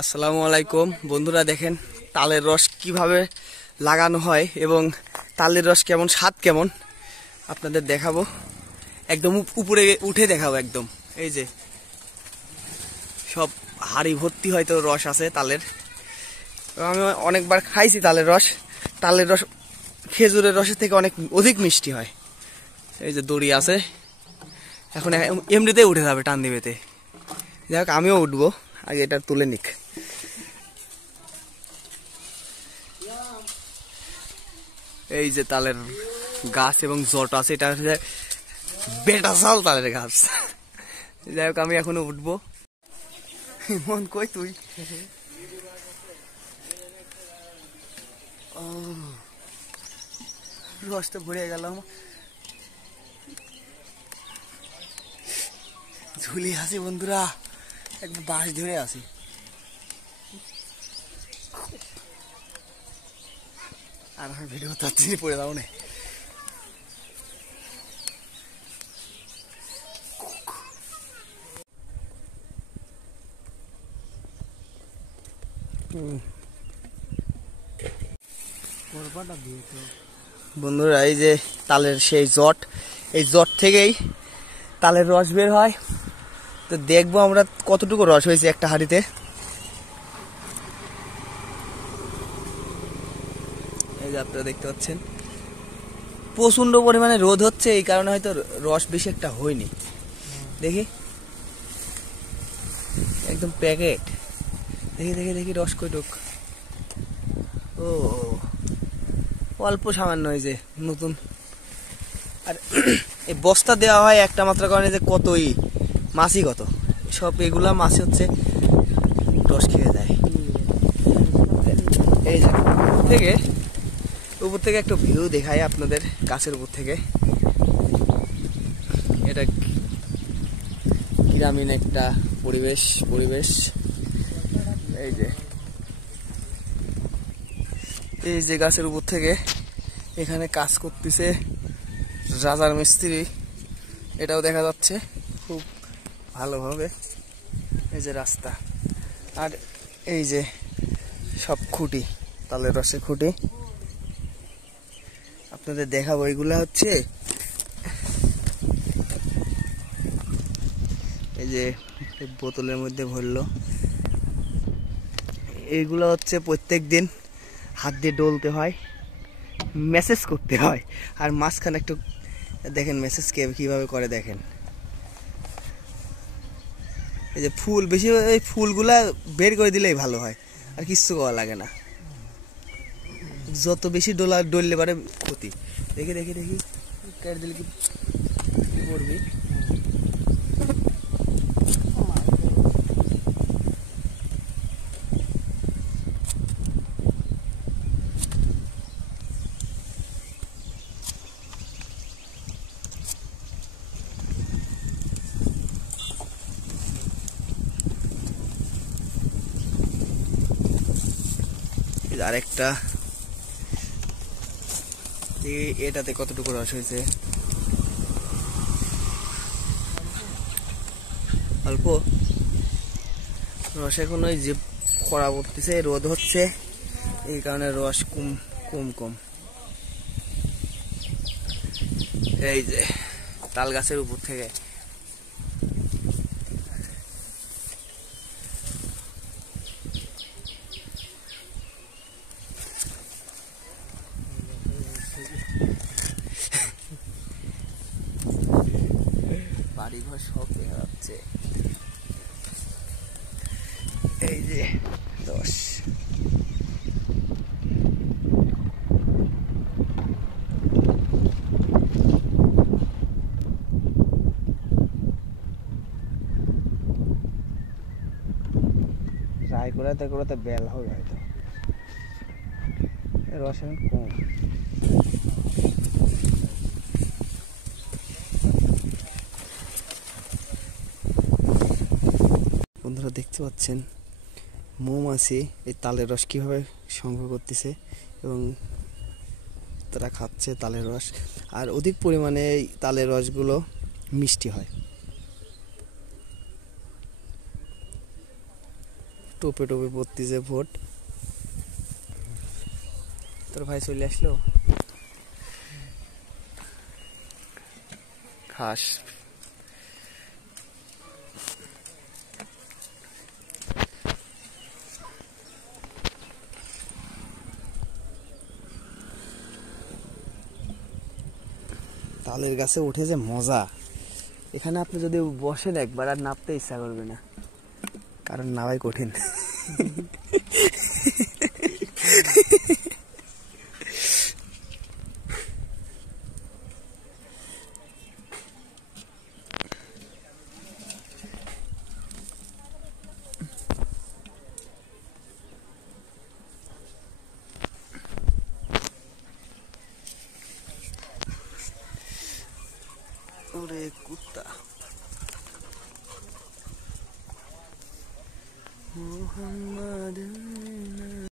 আসসালামু আলাইকুম বন্ধুরা, দেখেন তালের রস কিভাবে লাগানো হয় এবং তালের রস কেমন স্বাদ কেমন আপনাদের দেখাবো। একদম উপরে উঠে দেখাবো। একদম এই যে সব হাড়ি ভর্তি হয়তো রস আছে তালের। আমি অনেকবার খাইছি তালের রস। তালের রস খেজুরের রসের থেকে অনেক অধিক মিষ্টি হয়। এই যে দড়ি আছে, এখন এমনিতেই উঠে যাবে টান দিবেতে। যাই হোক, আমিও উঠবো, আগে এটা তুলে নিক। এই যে তালের গাছ এবং জট আছে, এটা হচ্ছে বেটাশাল তালের গাছ। যাই হোক, আমি এখনো উঠবো। মন কই তুই? রসটা ভরে গেলাম, ঝুলি আছি বন্ধুরা, একদম বাঁশ ধরে আছি। আর আমার ভিডিও তাড়াতাড়ি পড়ে দাও না। বন্ধুরা, এই যে তালের সেই জট, এই জট থেকেই তালের রস বের হয়। তো দেখবো আমরা কতটুকু রস হয়েছে একটা হাঁড়িতে। এই যে আপনারা দেখতে পাচ্ছেন প্রচন্ড পরিমাণে রোদ হচ্ছে, এই কারণে হয়তো রস বেশি একটা হয়নি। দেখি একদম প্যাকেট, দেখি দেখি দেখি রস কইটুক। ও অল্প সামান্য, এই যে নতুন। আর এই বস্তা দেওয়া হয় একটা মাত্র কারণে যে কতই মাছি, কত সব এগুলা মাছি হচ্ছে রস খেয়ে যায়। এই যে উপর থেকে একটা ভিউ দেখায় আপনাদের গাছের উপর থেকে। এটা গ্রামীণ একটা পরিবেশ। এই যে গাছের উপর থেকে এখানে কাজ করতেছে রাজার মিস্ত্রি, এটাও দেখা যাচ্ছে খুব ভালোভাবে। এই যে রাস্তা, আর এই যে সব খুঁটি, তালের রসের খুঁটি আপনাদের দেখাবো। এগুলা হচ্ছে এই যে বোতলের মধ্যে ভরলো, এইগুলো হচ্ছে প্রত্যেক দিন হাত দিয়ে ডলতে হয়, মেসেজ করতে হয়। আর মাঝখানে একটু দেখেন মেসেজ কিভাবে করে দেখেন। এই যে ফুল, বেশি এই ফুলগুলা বের করে দিলেই ভালো হয়, আর কিচ্ছু করা লাগে না। যত বেশি ডললে পারে ক্ষতি। দেখি দেখি দেখি কেটে দিলে কি করবি। আরেকটা, এটাতে কতটুকু রস হয়েছে? অল্প রস। এখন ওই যে খরা পড়তেছে, রোদ হচ্ছে, এই কারণে রস কম। এই যে তাল গাছের উপর থেকে বাড়িঘর সব দেখা যাচ্ছে। এই যে রস, ট্রাই করাতে বেল হবে হয়তো, রস এখন কম। বন্ধুরা দেখতে পাচ্ছেন মৌমাছি এই তালের রস কিভাবে সংগ্রহ করতেছে এবং তারা খাচ্ছে তালের রস। আর অধিক পরিমাণে এই তালের রসগুলো মিষ্টি হয়। টোপে টোপে পড়তিছে ভোট। তোর ভাই চলে আসলো ঘাস। তালের গাছে উঠে যে মজা, এখানে আপনি যদি বসেন একবার আর নামতে ইচ্ছা করবে না, কারণ নামাই কঠিন। ওরে কুত্তা মোহাম্মদ।